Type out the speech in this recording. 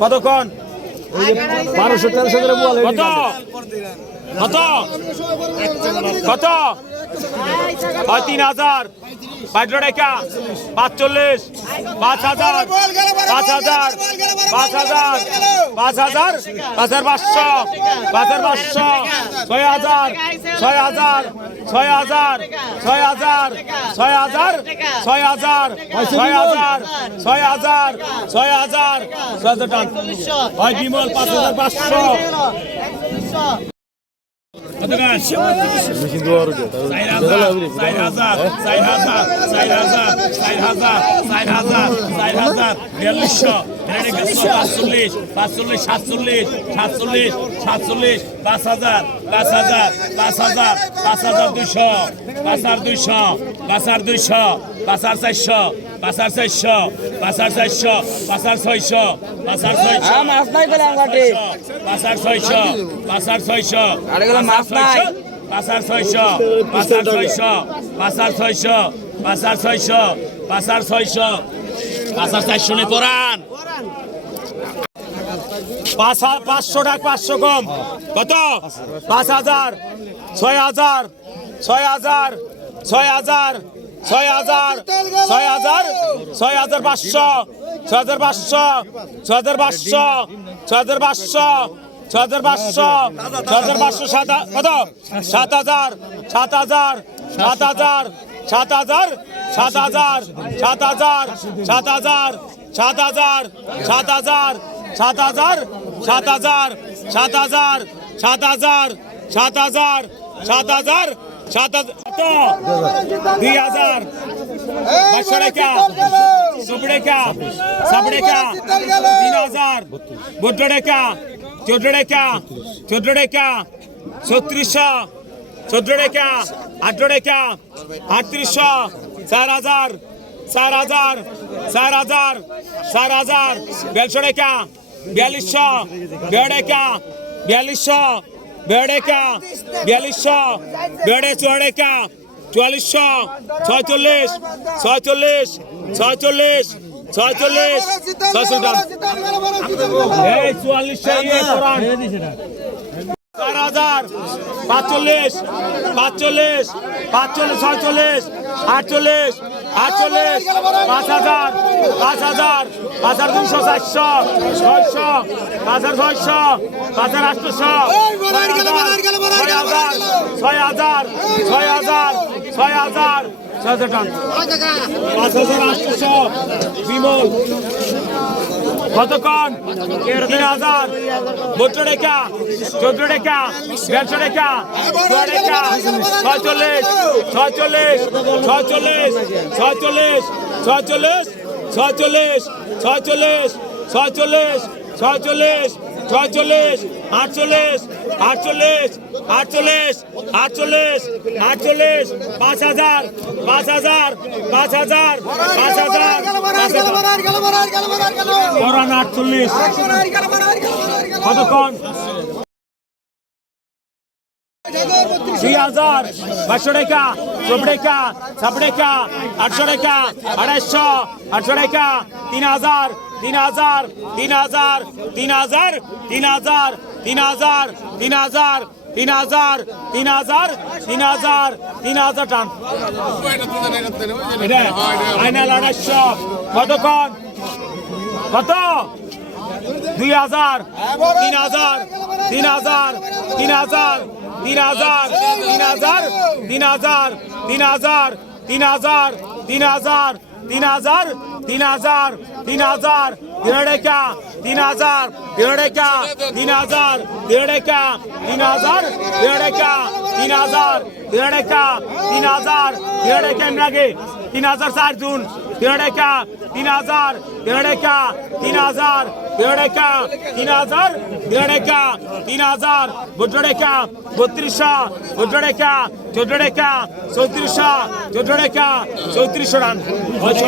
কতক্ষণ? বারোশো তেরোশো করে বল কত? কত? কত? হয় তিন হাজার। বাইশো টাকা পাঁচচল্লিশ। পাঁচ হাজার। পাঁচ হাজার। পাঁচ হাজার। পাঁচ হাজার। পাঁচ হাজার পাঁচশো। পাঁচ হাজার পাঁচশো। ছয় হাজার। ছয় হাজার। ছয় হাজার। ছয় হাজার। ছয় হাজার। ছয় হাজার। ছয় হাজার। ছয় হাজার। ছয় হাজার। ছয় হাজার টান বিমল, পাঁচ হাজার পাঁচশো। পাঁচচল্লিশ পাঁচচল্লিশ সাতচল্লিশ সাতচল্লিশ সাতচল্লিশ পাঁচ হাজার পাঁচ হাজার পাঁচ হাজার পাঁচ হাজার দুইশো পাঁচ হাজার দুইশো পাঁচ হাজার দুইশো পাঁচ হাজার চারশো পাঁচ হাজার চারশো পাঁচ হাজার চারশো পাঁচ হাজার ছয়শো মাছ নাই বলে আমাকে পাঁচ হাজার ছয়শো। পাঁচ হাজার ছয়শো। আরে গেলো মাছ নাই। পাঁচ হাজার ছয়শো। পাঁচ হাজার ছয়শো। পাঁচ হাজার ছয়শো। পাঁচ হাজার ছয়শো। পাঁচ হাজার ছয়শো। পাঁচ হাজার চারশো নে পড়ান পাঁচশো টাকা পাঁচশো কম কত? পাঁচ হাজার ছয় হাজার ছয় হাজার ছয় হাজার ছয় হাজার ছয় হাজার ছয় হাজার পাঁচশো। ছয় হাজার পাঁচশো ছয় হাজার পাঁচশো ছয় হাজার পাঁচশো ছয় হাজার পাঁচশো ছয় হাজার পাঁচশো সাত কত সাত হাজার সাত হাজার সাত হাজার সাত হাজার সাত হাজার সাত হাজার সাত হাজার সাত হাজার সাত হাজার সাত হাজার সাত হাজার সাত হাজার সাত হাজার সাত হাজার সাত হাজার সাত হাজার দুই হাজার বাচ্চারেখা সুবরেখা সাবরেখা তিন হাজার বুদ্রেখা চোদ্রেখা চোদ্রেখা ছত্রিশশো চোদ্রেখা আটরেখা আটত্রিশশো চার হাজার চার হাজার চার হাজার চার হাজার বেলশো রেখা বিয়াল্লিশশো বেড়েখা বিয়াল্লিশশো বেড়েখা বিয়াল্লিশশো বেড়ে চোরেখা চুয়াল্লিশশো, ছয়চল্লিশ ছয়চল্লিশ ছয়চল্লিশ ছয়চল্লিশ ছয়শো চার হাজার, পাঁচচল্লিশ পাঁচচল্লিশ পাঁচচল্লিশ, ছয়চল্লিশ, আটচল্লিশ আটচল্লিশ, পাঁচ হাজার পাঁচ হাজার পাঁচ হাজার দুশো চারশো, ছয়শো, পাঁচ হাজার ছয়শো, পাঁচ হাজার আটশোশো, ছয় হাজার ছয় হাজার ছয় হাজার ছয় হাজার টান পাঁচ হাজার আটশোশো বিমল। কতক্ষণ? তিন হাজার। চোদ্দ টাকা চোদ্দ টাকা দেড়শো টাকা ছয় টাকা ছয়চল্লিশ ছয়চল্লিশ ছয়চল্লিশ ছয়চল্লিশ ছয়চল্লিশ ছয়চল্লিশ ছয়চল্লিশ ছয়চল্লিশ ছয়চল্লিশ ছয়চল্লিশ, আটচল্লিশ আটচল্লিশ আটচল্লিশ আটচল্লিশ আটচল্লিশ, পাঁচ হাজার পাঁচ হাজার পাঁচ হাজার পাঁচ হাজার পরান আটচল্লিশ। কতক্ষণ? দুই হাজার পাঁচশো টাকা, ছাব্বিশ টাকা, আটশো টাকা, আড়াইশো, আটশো টাকা, তিন হাজার তিন হাজার তিন হাজার তিন হাজার তিন হাজার তিন হাজার তিন হাজার তিন হাজার তিন হাজার তিন হাজার তিন হাজার টান এটা আইনাল আড়াইশো কতক্ষণ কত দুই হাজার তিন হাজার তিন হাজার তিন হাজার তিন হাজার তিন হাজার তিন হাজার তিন হাজার তিন হাজার তিন হাজার তিন হাজার তিন হাজার তিন হাজার, দেড়েকা, তিন হাজার, দেড়েকা, তিন হাজার, দেড়েকা, তিন হাজার, দেড়েকা, তিন হাজার, দেড়েকা, তিন হাজার, দেড়েকা লাগে তিন হাজার চার জুন। দেড় টাকা তিন হাজার দেড় টাকা তিন হাজার দেড় টাকা তিন হাজার দেড় টাকা তিন হাজার চোদ্দ টাকা বত্রিশশো চোদ্দ টাকা চোদ্দ টাকা চৌত্রিশশো চোদ্দ টাকা চৌত্রিশশো রান পাঁচশো